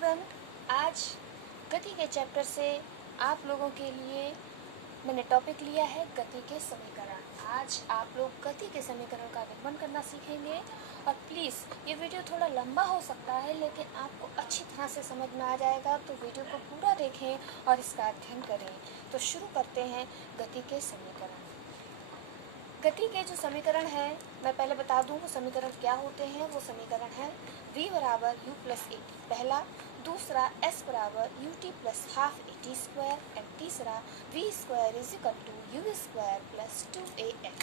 Everyone, आज गति के चैप्टर से आप लोगों के लिए मैंने टॉपिक लिया है गति के समीकरण। आज आप लोग गति के समीकरण का निरूपण करना सीखेंगे और प्लीज़ ये वीडियो थोड़ा लंबा हो सकता है, लेकिन आपको अच्छी तरह से समझ में आ जाएगा, तो वीडियो को पूरा देखें और इसका अध्ययन करें। तो शुरू करते हैं गति के समीकरण। गति के जो समीकरण है मैं पहले बता दूं वो समीकरण क्या होते हैं। वो समीकरण है v बराबर u प्लस ए टी पहला, दूसरा s बराबर u t plus half a t square and तीसरा v square is equal to u square plus 2ax।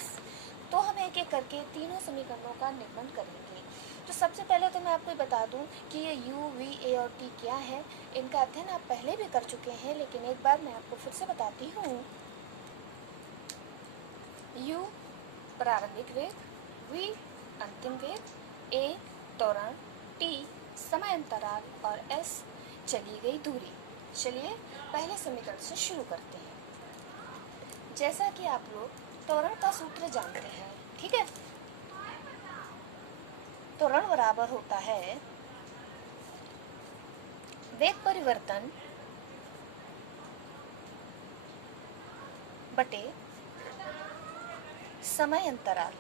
तो हम एक एक करके तीनों समीकरणों का निरूपण करेंगे। तो सबसे पहले तो मैं आपको बता दूं कि ये u, v, a और t क्या है। इनका अध्ययन आप पहले भी कर चुके हैं, लेकिन एक बार मैं आपको फिर से बताती हूँ। u प्रारंभिक वेग, v अंतिम वेग, a त्वरण, t समय अंतराल और s चली गई दूरी। चलिए पहले समीकरण से शुरू करते हैं। जैसा कि आप लोग त्वरण का सूत्र जानते हैं, ठीक है। त्वरण बराबर होता है वेग परिवर्तन बटे समय अंतराल।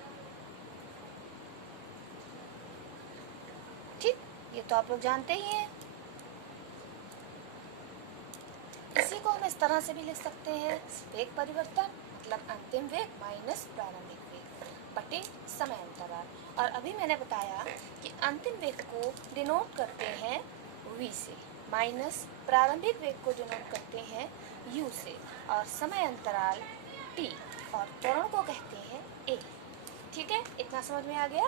ठीक, ये तो आप लोग जानते ही हैं। इसी को हम इस तरह से भी लिख सकते हैं, वेग परिवर्तन मतलब अंतिम वेग माइनस प्रारंभिक वेग बटे समय अंतराल। और अभी मैंने बताया कि अंतिम वेग को डिनोट करते हैं v से, माइनस प्रारंभिक वेग को डिनोट करते हैं u से, और समय अंतराल t और त्वरण को कहते हैं a। ठीक है, इतना समझ में आ गया।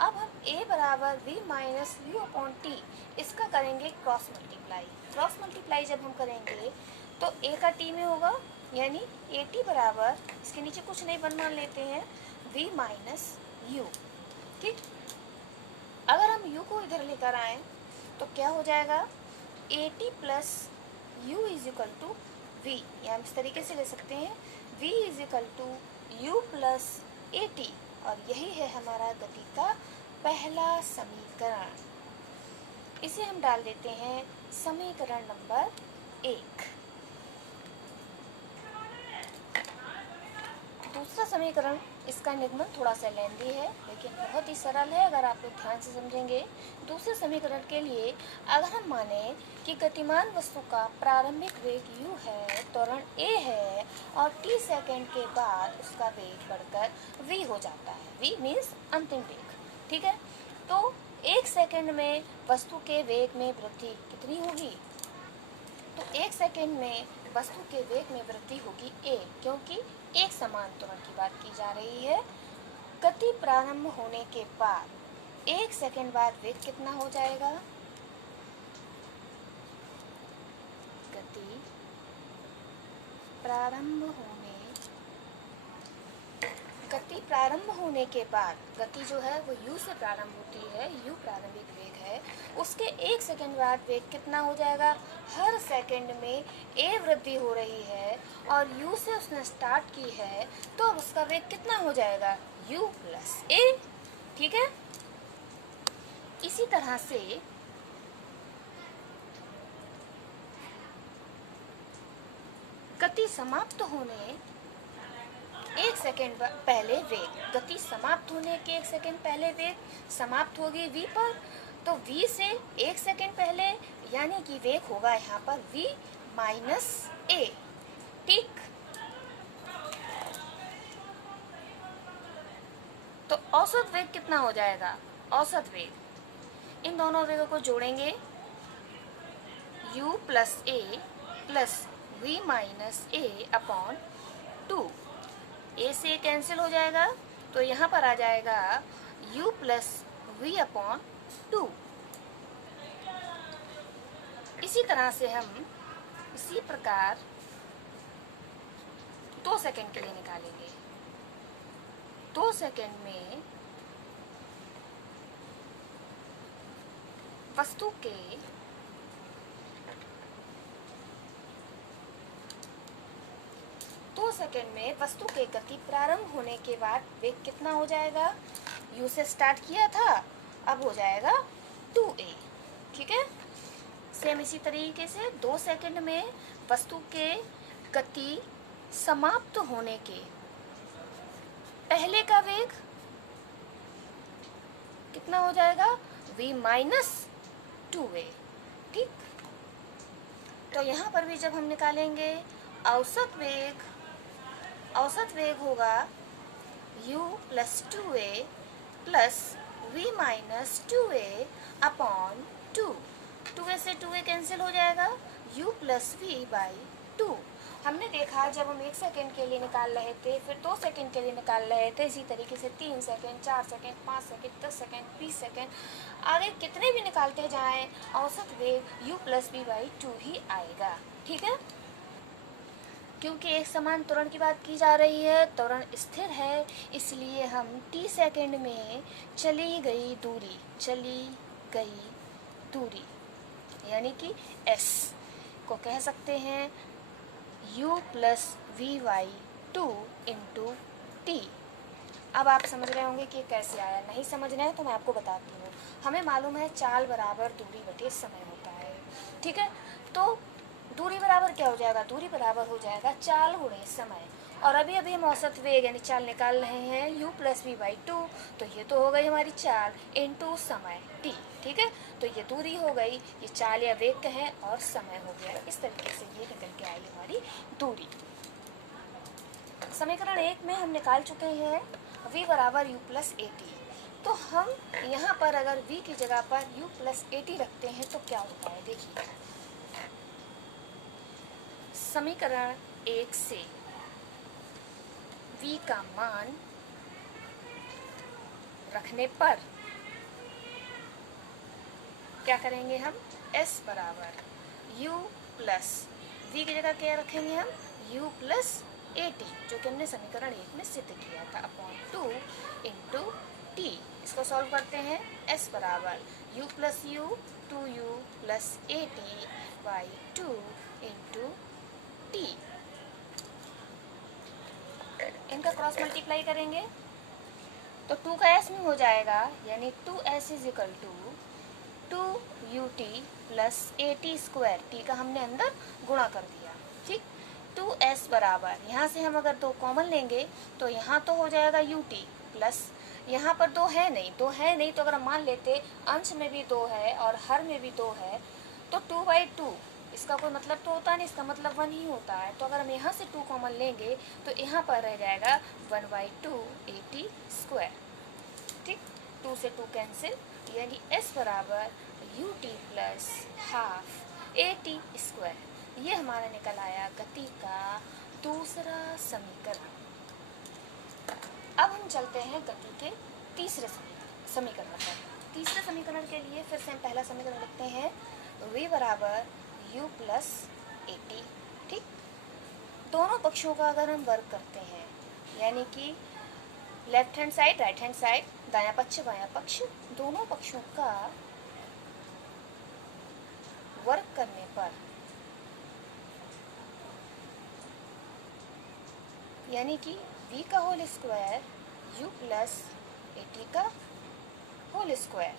अब हम a बराबर v minus u upon T इसका करेंगे क्रॉस मल्टीप्लाई। क्रॉस मल्टीप्लाई जब हम करेंगे तो a का t में होगा, यानी ए टी बराबर, इसके नीचे कुछ नहीं मान लेते हैं, v माइनस u। ठीक, अगर हम u को इधर लेकर आए तो क्या हो जाएगा, a t plus u is equal to v, या हम इस तरीके से ले सकते हैं v is equal to u plus a t. और यही है हमारा गति का पहला समीकरण। इसे हम डाल देते हैं समीकरण नंबर 1। दूसरा समीकरण, इसका निगमन थोड़ा सा लेंदी है लेकिन बहुत ही सरल है अगर आप लोग ध्यान से समझेंगे। दूसरे समीकरण के लिए अगर हम माने कि गतिमान वस्तु का प्रारंभिक वेग u है, त्वरण a है और t सेकंड के बाद उसका वेग बढ़कर v हो जाता है। v मीन्स अंतिम वेग, ठीक है। तो 1 सेकंड में वस्तु के वेग में वृद्धि कितनी होगी, तो 1 सेकंड में वस्तु के वेग में वृद्धि होगी a, क्योंकि एक समान त्वरण की बात की जा रही है। गति प्रारंभ होने के बाद 1 सेकंड बाद वेग कितना हो जाएगा, गति प्रारंभ होने के बाद गति जो है वो u से प्रारंभ होती है, u प्रारंभिक वेग है, उसके 1 सेकंड बाद वेग कितना हो जाएगा। हर सेकंड में a वृद्धि हो रही है और u से उसने स्टार्ट की है, तो अब उसका वेग कितना हो जाएगा, u प्लस a। ठीक है, इसी तरह से गति समाप्त होने 1 सेकंड पहले वेग, गति समाप्त होने के 1 सेकंड पहले वेग समाप्त होगी v पर, तो v से 1 सेकंड पहले यानी कि वेग होगा यहाँ पर v माइनस a। ठीक, तो औसत वेग कितना हो जाएगा, औसत वेग, इन दोनों वेगों को जोड़ेंगे, u plus a plus v minus a upon 2। a से कैंसिल हो जाएगा तो यहाँ पर आ जाएगा u प्लस वी अपॉन 2। इसी तरह से हम इसी प्रकार 2 सेकंड के लिए निकालेंगे। 2 सेकंड में वस्तु के सेकंड में वस्तु के गति प्रारंभ होने के बाद वेग कितना हो जाएगा, u से स्टार्ट किया था, अब हो जाएगा 2a। ठीक है, सेम इसी तरीके से 2 सेकंड में वस्तु के गति समाप्त होने के पहले का वेग कितना हो जाएगा, v माइनस 2a। ठीक, तो यहाँ पर भी जब हम निकालेंगे औसत वेग होगा u plus 2a plus v minus 2a upon 2। 2a से 2a कैंसिल हो जाएगा, u प्लस v बाई 2। हमने देखा जब हम 1 सेकेंड के लिए निकाल रहे थे, फिर 2 सेकेंड के लिए निकाल रहे थे, इसी तरीके से 3 second, 4 second, 5 second, 10 second, 20 second, आगे कितने भी निकालते जाएं, औसत वेग u प्लस v बाई 2 ही आएगा। ठीक है, क्योंकि एक समान त्वरण की बात की जा रही है, त्वरण स्थिर है, इसलिए हम t सेकेंड में चली गई दूरी यानी कि s को कह सकते हैं u plus v by 2 into t. अब आप समझ रहे होंगे कि कैसे आया, नहीं समझ रहे हैं तो मैं आपको बताती हूँ। हमें मालूम है चाल बराबर दूरी बटे समय होता है। ठीक है, तो दूरी बराबर क्या हो जाएगा, दूरी बराबर हो जाएगा चाल गुणे समय। और अभी हम औसत वेग यानी चाल निकाल रहे हैं u प्लस वी बाई 2, तो ये तो हो गई हमारी चाल इंटू समय t। ठीक है, तो ये दूरी हो गई, ये चाल या वेग कहें और समय हो गया। इस तरीके से ये निकल के आई हमारी दूरी। समीकरण 1 में हम निकाल चुके हैं v बराबर u प्लस ए टी। तो हम यहाँ पर अगर v की जगह पर u प्लस ए टी रखते हैं तो क्या होता है, देखिए। समीकरण 1 से v का मान रखने पर क्या करेंगे हम, s बराबर u प्लस v की जगह क्या रखेंगे हम, u प्लस ए टी, जो कि हमने समीकरण 1 में सिद्ध किया था, अपॉन 2 इंटू टी। इसको सॉल्व करते हैं, s बराबर u plus u 2u plus a T by 2 into T. इनका क्रॉस मल्टीप्लाई करेंगे तो 2 का s में हो जाएगा, यानी 2s is equal to 2ut plus a t square. T का हमने अंदर गुणा कर दिया। ठीक, 2s बराबर, यहाँ से हम अगर 2 कॉमन लेंगे तो यहाँ तो हो जाएगा ut प्लस, यहाँ पर 2 है नहीं तो अगर हम मान लेते अंश में भी 2 है और हर में भी 2 है तो 2/2 इसका कोई मतलब तो होता नहीं, इसका मतलब 1 ही होता है। तो अगर हम यहाँ से 2 कॉमन लेंगे तो यहाँ पर रह जाएगा 1/2 ए टी स्क्वायर। ठीक, 2 से 2 कैंसिल, यानी s बराबर U T plus half a t square. ये हमारा निकल आया गति का दूसरा समीकरण। अब हम चलते हैं गति के तीसरे समीकरण पर। तीसरे समीकरण के लिए फिर से हम पहला समीकरण लिखते हैं, v बराबर u प्लस ए टी। ठीक, दोनों पक्षों का अगर हम वर्ग करते हैं, यानी कि left hand side right hand side, दायां पक्ष बायां पक्ष, दोनों पक्षों का वर्ग करने पर, यानी कि v का whole square u plus a t का होल स्क्वायर,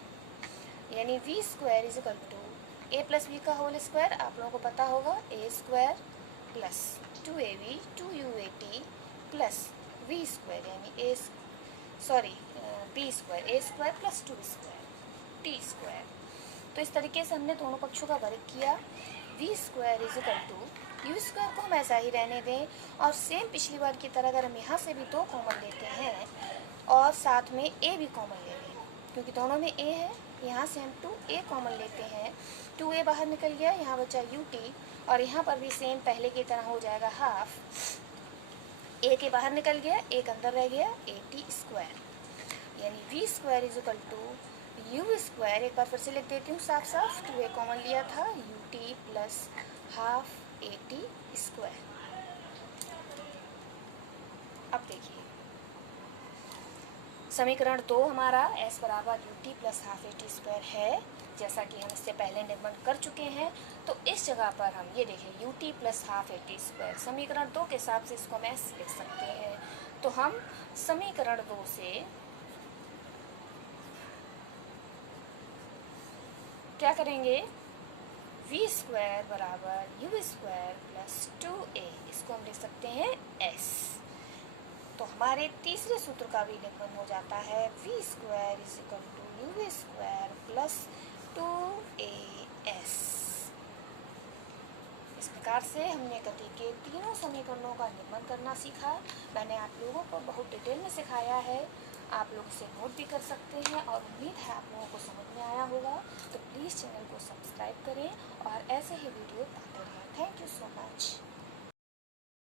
यानी v square is equal to a plus v का होल स्क्वायर। आप लोगों को पता होगा a square plus 2ab 2uat plus v square, यानी b square, a square plus 2 square t square. तो इस तरीके से हमने दोनों पक्षों का वर्ग किया। v square is equal to, u square को हम ऐसा ही रहने दें और सेम पिछली बार की तरह अगर हम यहाँ से भी 2 कॉमन लेते हैं और साथ में a भी कॉमन ले लें, क्योंकि दोनों में a है, यहाँ से हम 2a कॉमन लेते हैं, 2a बाहर निकल गया, यहाँ बचा ut, और यहाँ पर भी सेम पहले की तरह हो जाएगा हाफ, a के बाहर निकल गया, एक अंदर रह गया, ए टी स्क्वायर, यानी v square is equal to u square, एक बार फिर से लिख देती हूँ साफ साफ, 2a कॉमन लिया था, ut plus half a t square. अब देखिए समीकरण 2 हमारा s बराबर U T plus half a t square है, जैसा कि हम इससे पहले निर्माण कर चुके हैं। तो इस जगह पर हम ये देखें U T plus half a t square, समीकरण 2 के हिसाब से इसको हम ऐसे लिख सकते हैं। तो हम समीकरण 2 से क्या करेंगे, वी स्क्वायर बराबर यू स्क्वायर प्लस 2a, इसको हम लिख सकते हैं s। तो हमारे तीसरे सूत्र का भी निगमन हो जाता है v square is equal to u square plus 2as। इस प्रकार से हमने गति के तीनों समीकरणों का निगमन करना सीखा। मैंने आप लोगों को बहुत डिटेल में सिखाया है, आप लोग इसे नोट भी कर सकते हैं और उम्मीद है आप लोगों को समझ में आया होगा। तो प्लीज़ चैनल को सब्सक्राइब करें और ऐसे ही वीडियो पाते रहें। Thank you so much.